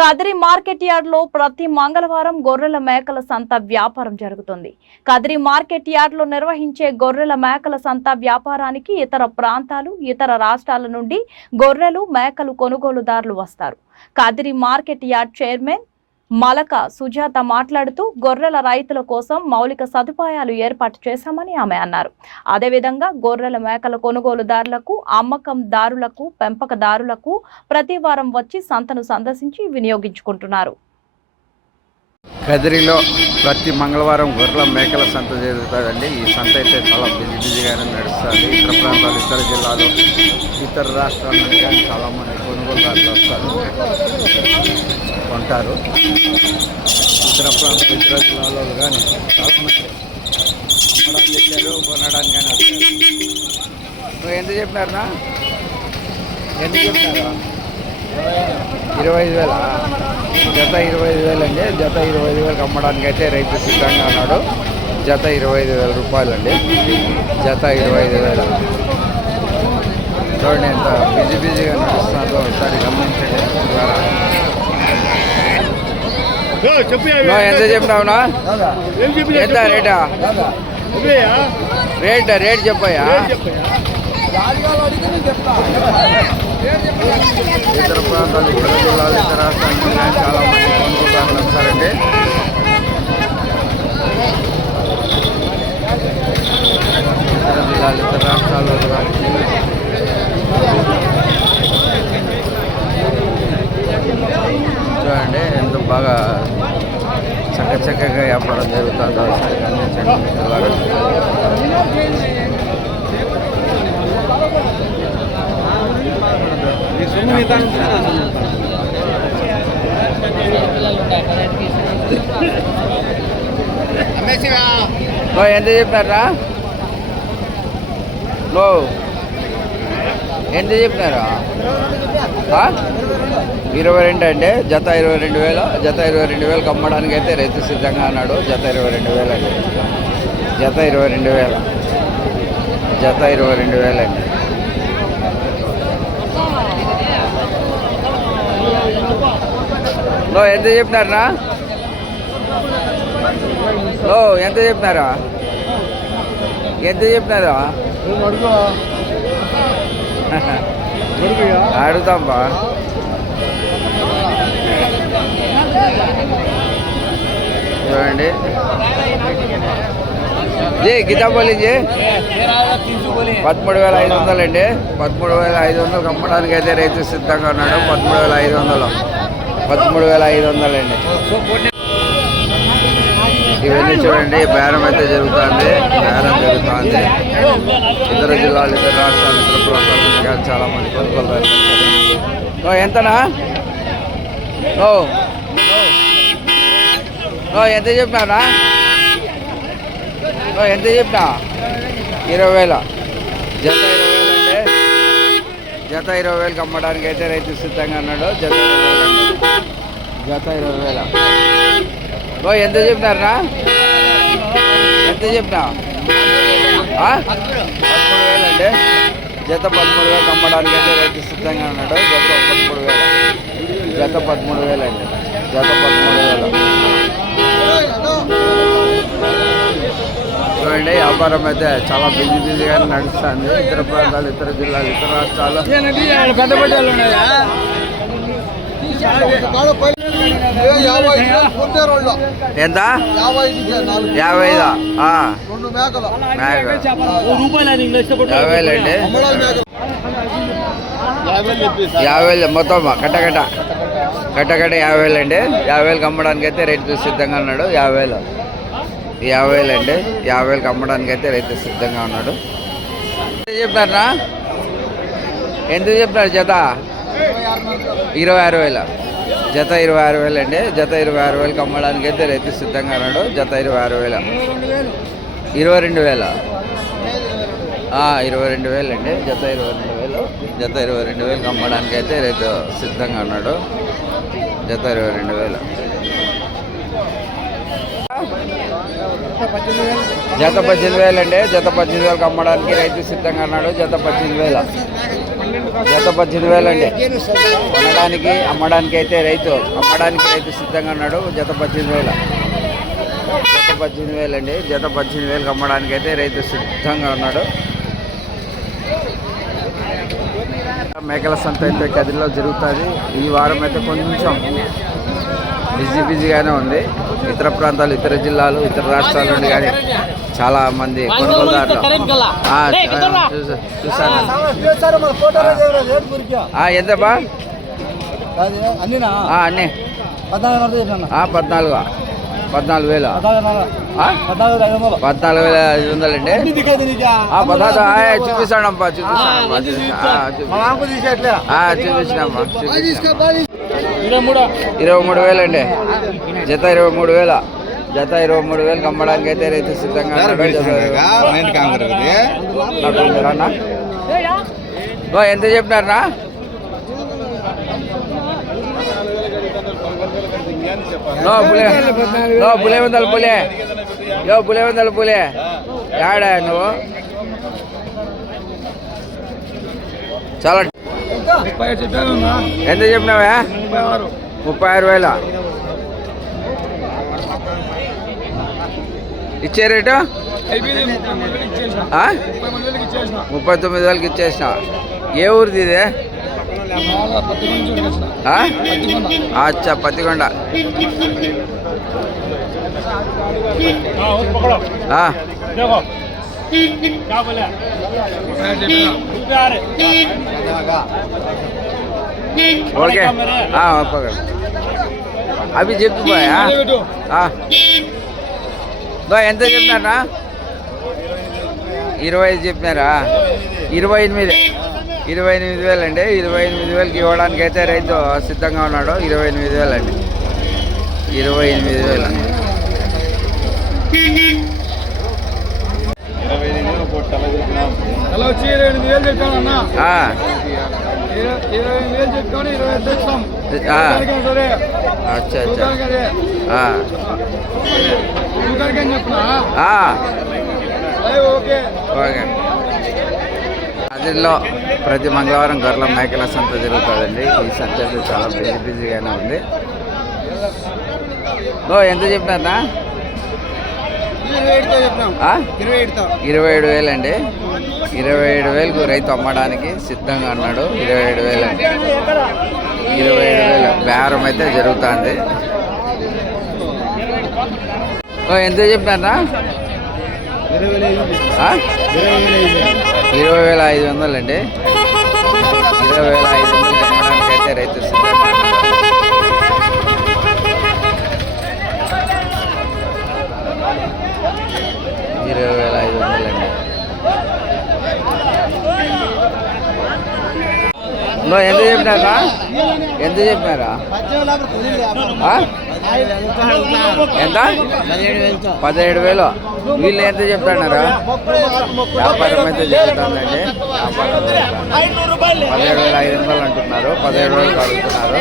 Kadiri market yard లో ప్రతి మంగళవారం గొర్రెల మేకల సంత వ్యాపారం జరుగుతుంది. కదిరి మార్కెట్ యార్డ్ లో నిర్వహించే గొర్రెల మేకల సంత వ్యాపారానికి ఇతర ప్రాంతాలు, ఇతర రాష్ట్రాల నుండి గొర్రెలు, మేకలు కొనుగోలుదారులు వస్తారు. Kadiri market yard chairman Malaka Sujatha మాట్లాడుతూ గొర్రెల రైతుల కోసం మౌలిక సదుపాయాలు ఏర్పాటు చేశామని ఆమె అన్నారు. అదేవిధంగా గొర్రెల మేకల కొనుగోలుదారులకు, అమ్మకందారులకు, పెంపకదారులకు ప్రతి వారం వచ్చి సంతను సందర్శించి వినియోగించుకుంటున్నారు. కదిరిలో ప్రతి మంగళవారం గొర్రెల మేకల సంత జరుగుతుందండి. ఈ సంత అయితే చాలా బిజీగానే నడుస్తుంది. ఇతర ప్రాంతాలు, ఇతర జిల్లాలు, ఇతర రాష్ట్రాల నుండి కానీ చాలామంది కొనుగోలుదారులు వస్తారు, కొంటారు. ఇతర ప్రాంతాలు, ఇతర జిల్లాలో కానీ చాలామంది కొనడానికి కానీ వస్తారు. నువ్వు ఎంత చెప్పినారా? ఎంత చెప్పినారా? 25,000. జత 25,000 అండి. జత 25,000 అమ్మడానికి అయితే రైతు సిద్ధంగా ఉన్నాడు. జత 25,000 రూపాయలు అండి. జత 25,000. చూడండి ఎంత బిజీగా నడుస్తుందో ఒకసారి గమనించండి. ఎంత చెప్పినావునా? ఎంత రేటా? రేట్ చెప్పయ్యా. ఇతర ప్రాంతాలు, ఇతర జిల్లాలు, ఇతర రాష్ట్రాల నుంచి చాలా మంది కొనుగోలుదారులు వస్తారండి. ఇతర జిల్లాలు, ఇతర రాష్ట్రాల్లో చూడండి ఎంత బాగా చక్కగా వ్యాపారం జరుగుతుందో ఒకసారి గమనించండి మిత్రులారా. ఎంత చెప్పినారా? ఎంత చెప్పినారా? 22 అండి. జత 22,000. జత 22,000 అమ్మడానికి అయితే రైతు సిద్ధంగా అన్నాడు. జత 22,000 అండి. జత 22,000. జత 22,000 అండి. ఎంత చెప్పినారా? ఎంత చెప్పినారా? ఎంత చెప్పినారా? అడుగుతాంబా. చూడండి గీతా పోలీ 13,500 అండి. 13,500 అమ్మడానికి అయితే రైతు సిద్ధంగా ఉన్నాడు. 13,500. 13,500 అండి. ఇవన్నీ చూడండి బేరం అయితే జరుగుతుంది. ఇతర జిల్లాలు, ఇతర రాష్ట్రాలు, ఇతర ప్రాంతాల నుంచి చాలా మంది కొనుగోలు. ఎంతనా? ఎంత చెప్పినారా? ఎంత చెప్పినా? 20,000. జత 20,000 అండి. జత 20,000 అమ్మడానికి అయితే రైతు సిద్ధంగా అన్నాడు. జత 20,000 అండి. జత 20,000. ఎంత చెప్పినారా? ఎంత చెప్పినా? 13,000 అండి. జత 13,000 అమ్మడానికి అయితే రైతు సిద్ధంగా ఉన్నాడు. జత 13,000. జత 13,000 అండి. జత 13,000. చూడండి వ్యాపారం అయితే చాలా బిజీగానే నడుస్తుంది. ఇతర ప్రాంతాలు, ఇతర జిల్లాలు, ఇతర రాష్ట్రాలు ఎంత? 55. 50,000 అండి. 50,000 మొత్తం కట్టకట్ట 50,000 అండి. 50,000 అమ్మడానికి అయితే రైతు సిద్ధంగా ఉన్నాడు. 50,000 అండి. 50,000 అమ్మడానికి అయితే రైతు సిద్ధంగా ఉన్నాడు. ఎంత చెప్పినారా? ఎంత చెప్పినారు? జత 26,000. జత 26,000 అండి. జత 26,000 అమ్మడానికి అయితే రైతు సిద్ధంగా ఉన్నాడు. జత 26,000. 22,000. 22,000 అండి. జత 22,000. జత 22,000 అమ్మడానికి అయితే రైతు సిద్ధంగా ఉన్నాడు. జత 22,000. జత 18,000 అండి. జత 18,000 అమ్మడానికి రైతు సిద్ధంగా ఉన్నాడు. జత 18,000. జత 18,000 అండి. కొనడానికి అమ్మడానికి అయితే రైతు సిద్ధంగా ఉన్నాడు. జత 18,000 అండి. జత 18,000 అమ్మడానికి అయితే రైతు సిద్ధంగా ఉన్నాడు. మేకల సంత అయితే కదిరిలో జరుగుతుంది. ఈ వారం అయితే కొంచెం బిజీగానే ఉంది. ఇతర ప్రాంతాలు, ఇతర జిల్లాలు, ఇతర రాష్ట్రాల నుండి కానీ చాలా మంది కొనుగోలుదారులు చూసాను. ఎంతబా అన్నీ 14,000 14,500 అండి. చూపిస్తానమ్మా చూపిస్తానమ్మా. 23,000 అండి. జత 23,000. జత 23,000 అమ్మడానికి అయితే రైతు సిద్ధంగా ఎంత చెప్పినారన్నా? పులే యాడా నువ్వు చాలా ఎంత చెప్పినావా? 36,000 ఇచ్చే రేటు 39,000 ఇచ్చేసిన. ఏ ఊరిది ఇది? అచ్చా పత్తికొండ. ఓకే అవి చెప్పుకోయా. ఎంత చెప్పినారా? 25 చెప్పినారా? 28,000 అండి. 28,000కి ఇవ్వడానికి అయితే రైతు సిద్ధంగా ఉన్నాడు. 28,000 అండి. 28,000. అచ్చా ఓకే. కదిరిలో ప్రతి మంగళవారం గొర్రెల మేకల సంత జరుగుతుందండి. ఈ సంత చాలా బిజీగానే ఉంది. ఎంత చెప్పినారా? 27,000 అండి. 27,000కు రైతు అమ్మడానికి సిద్ధంగా ఉన్నాడు. 27,000 అండి. 27,000 బేరం అయితే జరుగుతుంది. ఎంత చెప్పినారా? 20,500 అండి. 20,500 అమ్మడానికి అయితే రైతు సిద్ధంగా ఉన్నాడు. 20,500 అండి. ఎంత చెప్పినారా? ఎంత చెప్పినారా? ఎంత? 17,000. వీళ్ళు ఎంత చెప్తున్నారా? వ్యాపారం అయితే జరుగుతుందండి. 17,500 అంటున్నారు. 17,000 అడుగుతున్నారు.